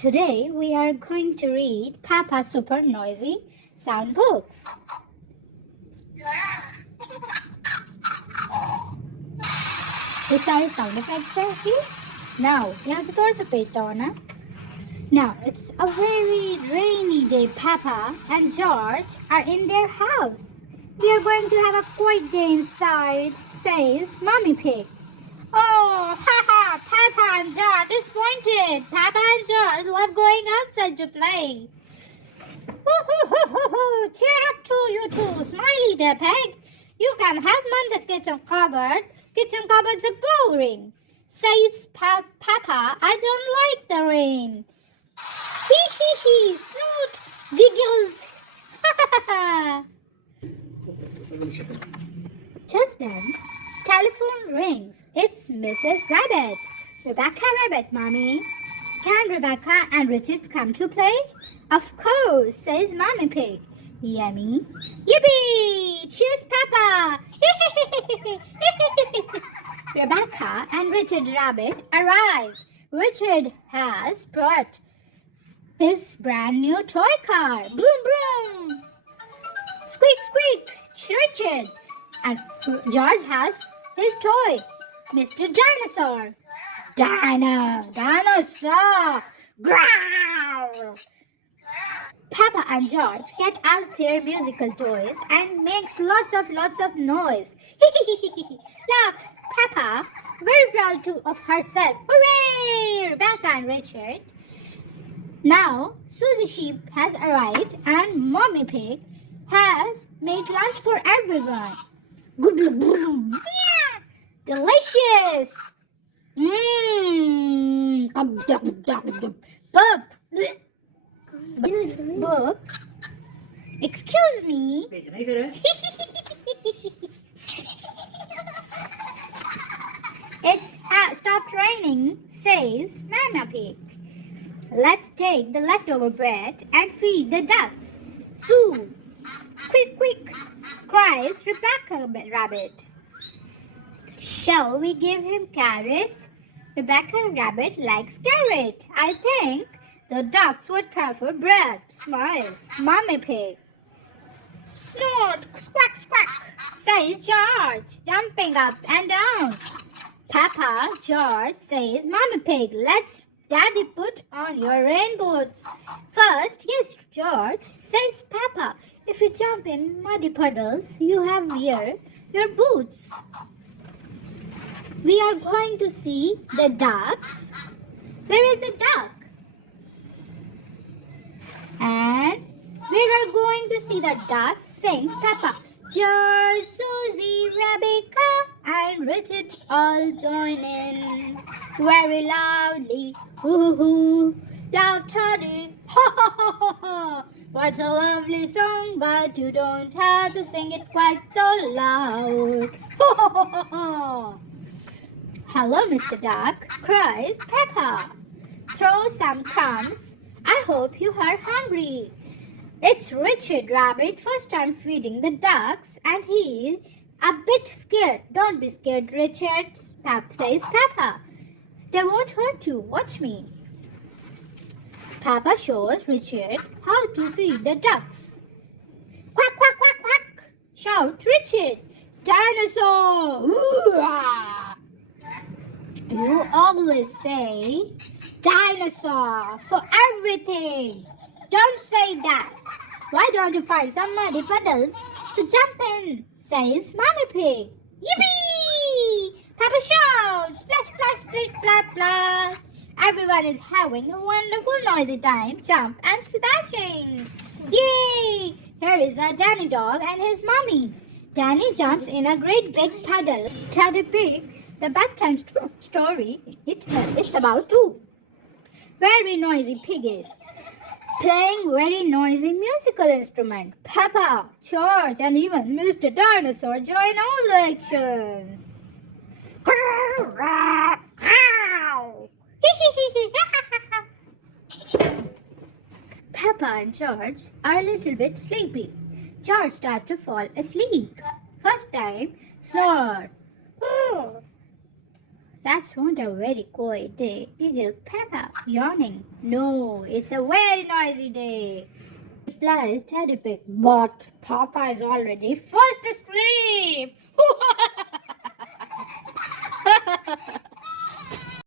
Today we are going to read Peppa Super Noisy Sound Books. These are sound effects are here. Now, यहाँ से थोड़ा सा पेट होना. Now, it's a very rainy day. Peppa and George are in their house. We are going to have a quiet day inside, says Mommy Pig. Oh, haha, Peppa and George disappointed. Peppa and George love going outside to play. Cheer up too, you two. Smiley there, Peg. You can help man the kitchen cupboard. Kitchen cupboards are boring, says Peppa. I don't like the rain. Hee hee hee, Snoot giggles. Just then, telephone rings. It's Mrs. Rabbit. Rebecca Rabbit, Mommy. Can Rebecca and Richard come to play? Of course, says Mommy Pig. Yummy. Yippee! Cheers, Peppa! Rebecca and Richard Rabbit arrive. Richard has brought his brand new toy car. Broom, broom. Squeak, squeak, Richard. And George has his toy, Mr. Dinosaur. Dinosaur. Growl. Peppa and George get out their musical toys and makes lots of noise. Laugh, Peppa, very proud of herself. Hooray! Rebecca and Richard. Now, Susie Sheep has arrived and Mommy Pig has made lunch for everyone. Delicious! Burp! Burp! Excuse me. It's stopped raining, says Mama Pig. Let's take the leftover bread and feed the ducks. Sue! Squeak, squeak! Cries Rebecca Rabbit. Shall we give him carrots? Rebecca Rabbit likes carrot. I think the ducks would prefer bread. Smiles Mommy Pig. Snort! Squawk, squawk! Says George, jumping up and down. Peppa, George, says Mommy Pig. Let's Daddy put on your rain boots. First, yes, George, says Peppa. If you jump in muddy puddles, you have wear your boots. We are going to see the ducks. Where is the duck? And we are going to see the ducks, sings Peppa. George, Susie, Rebecca, and Richard all join in. Very loudly, hoo-hoo-hoo, loud Toddy, ha-ha-ha-ha-ha. What a lovely song, but you don't have to sing it quite so loud. Ha-ha-ha-ha-ha. Hello, Mr. Duck, cries Peppa. Throw some crumbs. I hope you are hungry. It's Richard Rabbit, first time feeding the ducks, and he's a bit scared. Don't be scared, Richard, says Peppa. They won't hurt you. Watch me. Peppa shows Richard how to feed the ducks. Quack, quack, quack, quack, shout Richard. Dinosaur! Ooh-ah! You always say dinosaur for everything. Don't say that. Why don't you find some muddy puddles to jump in, says Mommy Pig. Yippee! Peppa shouts, splash, splash, splish, splash, splash. Everyone is having a wonderful noisy time, jump and splashing. Yay! Here is a Danny dog and his mommy. Danny jumps in a great big puddle. Teddy Pig, the bedtime story, it's about too. Very noisy pig is playing very noisy musical instrument. Peppa, George, and even Mr. Dinosaur join all the actions. Peppa and George are a little bit sleepy. George starts to fall asleep. First time, snore. That's not a very quiet day, giggled Peppa, yawning. No, it's a very noisy day, replies Teddy Pig. But Papa is already fast asleep.